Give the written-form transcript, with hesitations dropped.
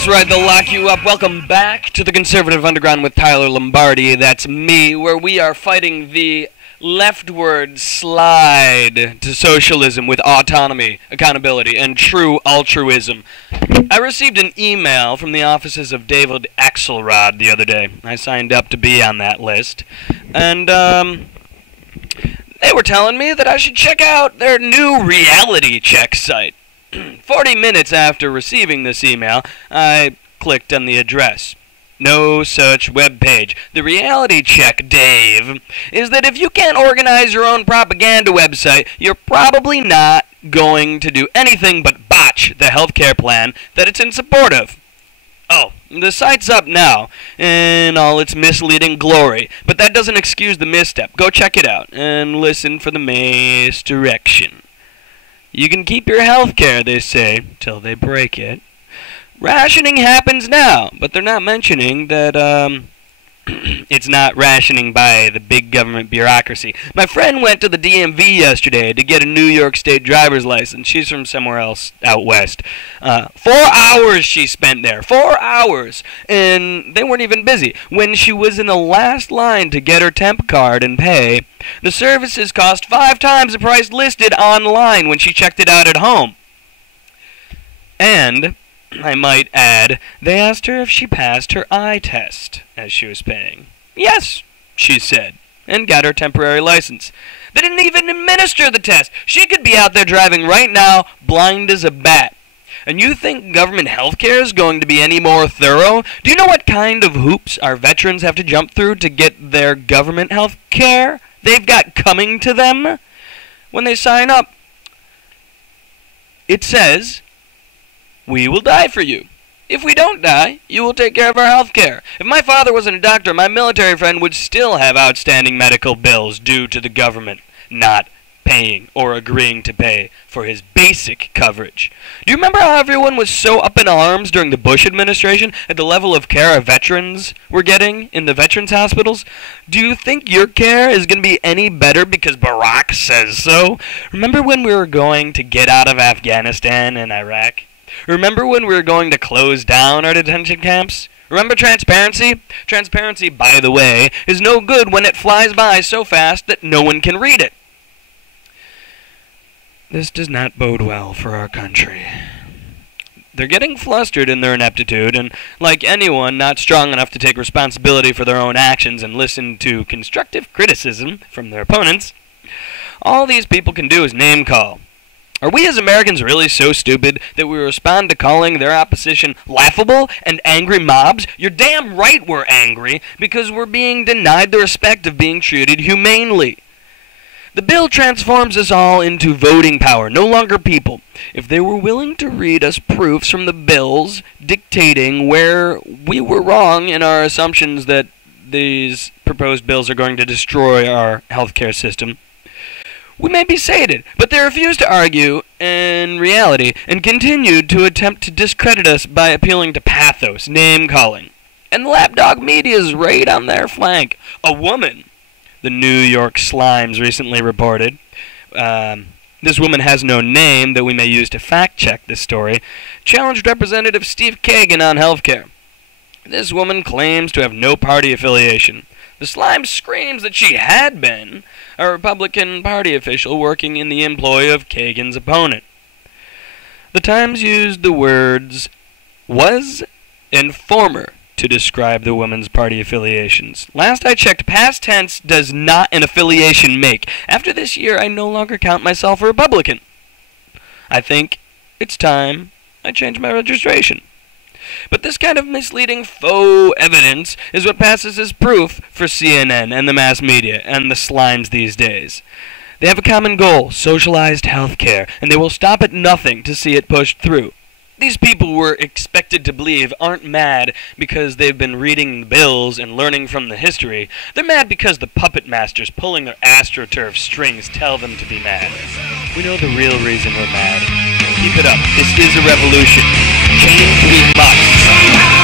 That's right, they'll lock you up. Welcome back to the Conservative Underground with Tyler Lombardi. That's me, where we are fighting the leftward slide to socialism with autonomy, accountability, and true altruism. I received an email from the offices of David Axelrod the other day. I signed up to be on that list. And, they were telling me that I should check out their new reality check site. 40 minutes after receiving this email, I clicked on the address. No such web page. The reality check, Dave, is that if you can't organize your own propaganda website, you're probably not going to do anything but botch the healthcare plan that it's in support of. Oh, the site's up now in all its misleading glory, but that doesn't excuse the misstep. Go check it out and listen for the misdirection. You can keep your health care, they say, till they break it. Rationing happens now, but they're not mentioning that, it's not rationing by the big government bureaucracy. My friend went to the DMV yesterday to get a New York State driver's license. She's from somewhere else out west. 4 hours she spent there. 4 hours. And they weren't even busy. When she was in the last line to get her temp card and pay, the services cost 5 times the price listed online when she checked it out at home. And I might add, they asked her if she passed her eye test as she was paying. Yes, she said, and got her temporary license. They didn't even administer the test. She could be out there driving right now, blind as a bat. And you think government health care is going to be any more thorough? Do you know what kind of hoops our veterans have to jump through to get their government health care they've got coming to them? When they sign up, it says, "We will die for you. If we don't die, you will take care of our health care." If my father wasn't a doctor, my military friend would still have outstanding medical bills due to the government not paying or agreeing to pay for his basic coverage. Do you remember how everyone was so up in arms during the Bush administration at the level of care our veterans were getting in the veterans hospitals? Do you think your care is going to be any better because Barack says so? Remember when we were going to get out of Afghanistan and Iraq? Remember when we were going to close down our detention camps? Remember transparency? Transparency, by the way, is no good when it flies by so fast that no one can read it. This does not bode well for our country. They're getting flustered in their ineptitude, and like anyone not strong enough to take responsibility for their own actions and listen to constructive criticism from their opponents, all these people can do is name call. Are we as Americans really so stupid that we respond to calling their opposition laughable and angry mobs? You're damn right we're angry because we're being denied the respect of being treated humanely. The bill transforms us all into voting power, no longer people. If they were willing to read us proofs from the bills dictating where we were wrong in our assumptions that these proposed bills are going to destroy our healthcare system, we may be sated, but they refused to argue in reality and continued to attempt to discredit us by appealing to pathos, name-calling. And the lapdog media is right on their flank. A woman, the New York Slimes recently reported, this woman has no name that we may use to fact-check this story, challenged Representative Steve Kagan on healthcare. This woman claims to have no party affiliation. The Slime screams that she had been a Republican Party official working in the employ of Kagan's opponent. The Times used the words "was" and "former" to describe the woman's party affiliations. Last I checked, past tense does not an affiliation make. After this year, I no longer count myself a Republican. I think it's time I change my registration. But this kind of misleading faux evidence is what passes as proof for CNN and the mass media and the slimes these days. They have a common goal, socialized health care, and they will stop at nothing to see it pushed through. These people we're expected to believe aren't mad because they've been reading the bills and learning from the history. They're mad because the puppet masters pulling their AstroTurf strings tell them to be mad. We know the real reason we're mad. Keep it up. This is a revolution. Change we must.